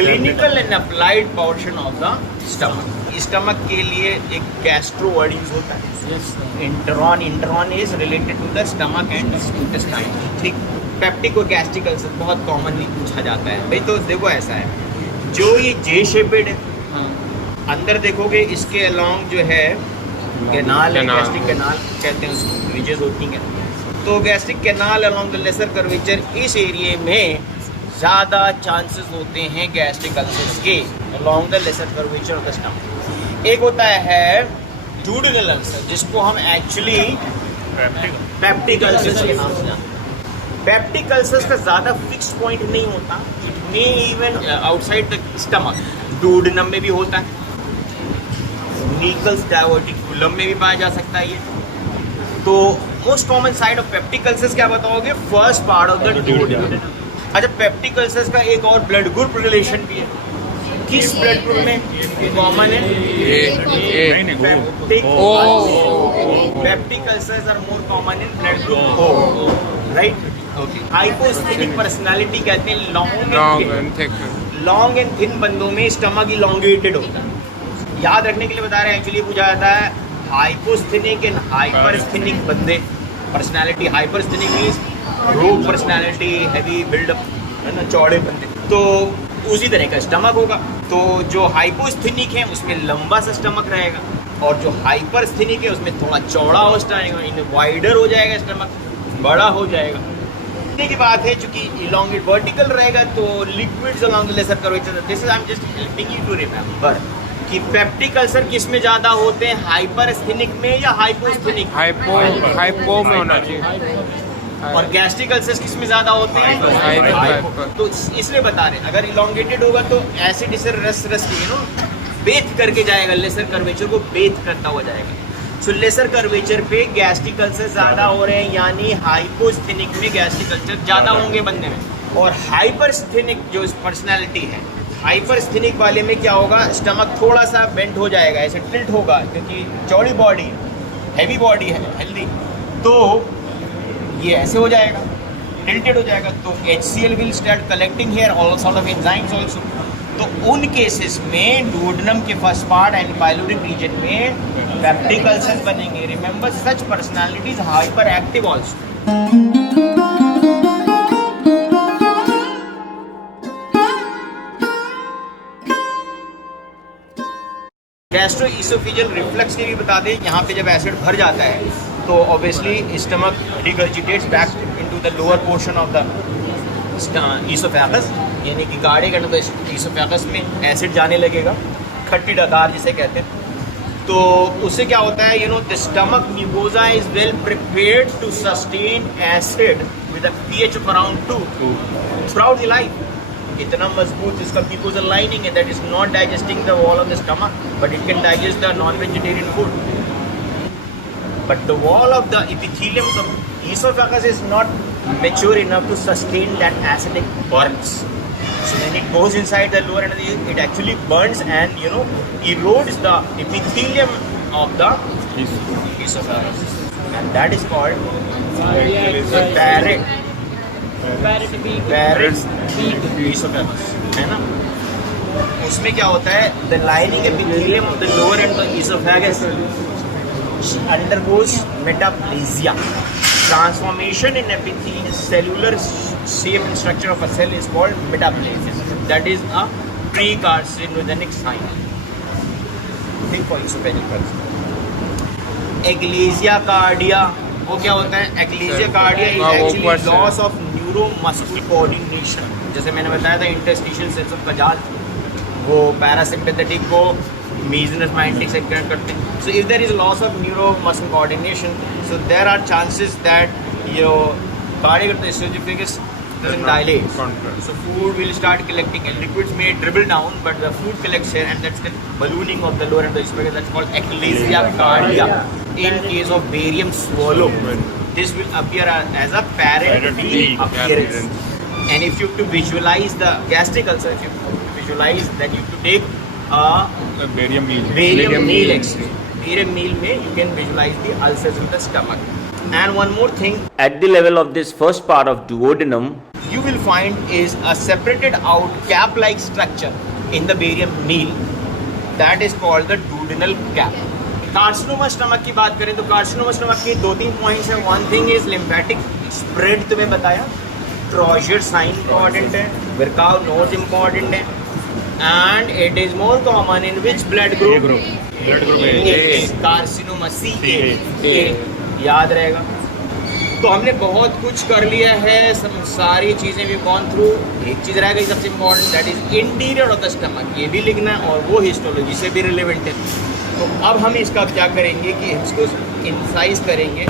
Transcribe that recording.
Clinical and applied portion of the stomach. Stomach के लिए एक गैस्ट्रोवर्डिंग होता है, enteron is related to the stomach and intestine. ठीक, पेप्टिक और गैस्ट्रिक अल्सर बहुत कॉमनली पूछा जाता है भाई। तो देखो ऐसा है, जो ये जे शेपेड है, अंदर देखोगे इसके अलोंग जो है कैनाल है, गैस्ट्रिक कैनाल कहते हैं उसको, रिजेस होती हैं। तो gastric canal along the lesser curvature, इस एरिया में ज़्यादा चांसेस होते हैं गैस्ट्रिक अल्सर्स के along the lesser curvature of the stomach. एक होता है ड्यूडेनल अल्सर, जिसको हम एक्चुअली पेप्टिक अल्सर्स के नाम से जानते हैं। पेप्टिक अल्सर्स का ज़्यादा फिक्स्ड पॉइंट नहीं होता, it may even outside the stomach. Duodenum में भी होता है, नीकल्स डायवर्टिकुलम में भी पाया जा सकता है ये। तो most common site of peptic ulcers क्या बताओगे? First part of the duodenum. अच्छा, पेप्टिक अल्सर्स का एक और ब्लड ग्रुप रिलेशन भी है। किस ब्लड ग्रुप में कॉमन है? Peptic ulcers are more common in blood group O, right? Okay. Hyposthenic personality कहते हैं लॉन्ग एंड थिन बंदों में स्टमक इलोंगेटेड होता है। याद रखने के लिए बता रहे हैं, एक्चुअली पूछा जाता है हाइपोस्थेनिक एंड हाइपरस्थेनिक बंदे। पर्सनालिटी हाइपरस्थेनिक मींस रोग पर्सनालिटी, हैवी बिल्डअप, है ना, चौड़े बंदे, तो उसी तरह का स्टमक होगा। तो जो हाइपोस्थेनिक है उसमें लंबा सा स्टमक रहेगा, और जो हाइपरस्थेनिक है उसमें थोड़ा चौड़ा हो जाएगा, इन वाइडर हो जाएगा स्टमक, बड़ा हो जाएगा। की बात है, चूंकि इलोंगेट वर्टिकल रहेगा तो liquids along the lesser curvature. This is I am just helping you to remember कि पेप्टिक अल्सर किस में ज्यादा होते हैं, हाइपरस्थेनिक में या हाइपोस्थेनिक? हाइपो में होना चाहिए। और गैस्ट्रिक अल्सर्स किस में ज्यादा होते हैं? हाइपो। तो इसलिए बता रहे हैं, अगर इलोंगेटेड होगा तो एसिड इसे रस बेथ करके जाएगा, लेसर कर्वेचर को बेथ करता हुआ जाएगा। सो लेसर कर्वेचर पे गैस्ट्रिक अल्सर ज्यादा हो रहे हैं, यानी हाइपोस्थेनिक में गैस्ट्रिक अल्सर ज्यादा होंगे बंदे में। और हाइपरस्थेनिक जो पर्सनैलिटी है, हाइपरस्थेनिक वाले में क्या होगा, स्टमक थोड़ा सा बेंट हो जाएगा, ऐसे टिल्ट होगा, क्योंकि चौड़ी बॉडी है, हैवी बॉडी है, हेल्दी, तो ये ऐसे हो जाएगा, टिल्टेड हो जाएगा। तो HCl will start collecting here, all sort of enzymes also. तो उन केसेस में डुओडेनम के first part and pyloric region में पेप्टिक अल्सर्स बनेंगे। Remember, such personalities hyper active also. Gastroesophageal reflux के भी बता दें, यहाँ पे जब एसिड भर जाता है तो obviously stomach regurgitates back into the lower portion of the oesophagus, यानी कि गाढ़े करने तो ईसोफेगस में एसिड जाने लगेगा, खट्टी डकार जिसे कहते हैं। तो उससे क्या होता है, the stomach mucosa is well prepared to sustain acid with a pH of around 2 throughout the life. इतना मजबूत इसका म्यूकोसा लाइनिंग है that is not digesting the wall of the stomach, but it can digest the non vegetarian food. But the wall of the epithelium of the esophagus is not mature enough to sustain that acidic burns. So when it goes inside the lower end of the, it actually burns and erodes the epithelium of the esophagus, and that is called Barrett's esophagus, है ना? उसमें क्या होता है, the lining epithelium of the lower end of the esophagus undergoes metaplasia. Transformation in epithelial cellular shape and structure of a cell is called metaplasia. That is a pre-carcinogenic sign. Think for esophageal carcinoma. Eglesia cardia, वो क्या होता है? Eglesia cardia is actually loss of neuromuscular coordination. जैसे मैंने बताया था, interstitial cells का जाल, वो पैरासिम्पैथेटिक को मीजनस माइंटिक से कनेक्ट करते हैं. So if there is loss of neuromuscular coordination, so there are chances that cardiac esophagus doesn't dilate. So food will start collecting and liquids may dribble down, but the food collects here, and that's the ballooning of the lower end of the esophagus. That's called eclasia cardia. In case of barium swallow, this will appear as a parrot wheel appearance. And if you have to visualize the gastric ulcer, if you visualize that you have to take a barium meal X-ray. Barium meal में you can visualize the ulcers in the stomach. And one more thing, at the level of this first part of duodenum, you will find is a separated out cap-like structure in the barium meal that is called the duodenal cap. Carcinoma stomach की बात करें तो carcinoma stomach के 2-3 points हैं. One thing is lymphatic spread, तुम्हें बताया. ट्रॉजर sign important है. विरकाव knows important है. And it is more common in which blood group? Blood group carcinoma CA. याद रहेगा. तो हमने बहुत कुछ कर लिया है, सारी चीज़ें भी गॉन थ्रू. एक चीज़ रह गई सबसे important, that is interior of the stomach. ये भी लिखना है और वो हिस्टोलॉजी से भी रिलेवेंट है. तो अब हम इसका क्या करेंगे कि इसको इंसाइज करेंगे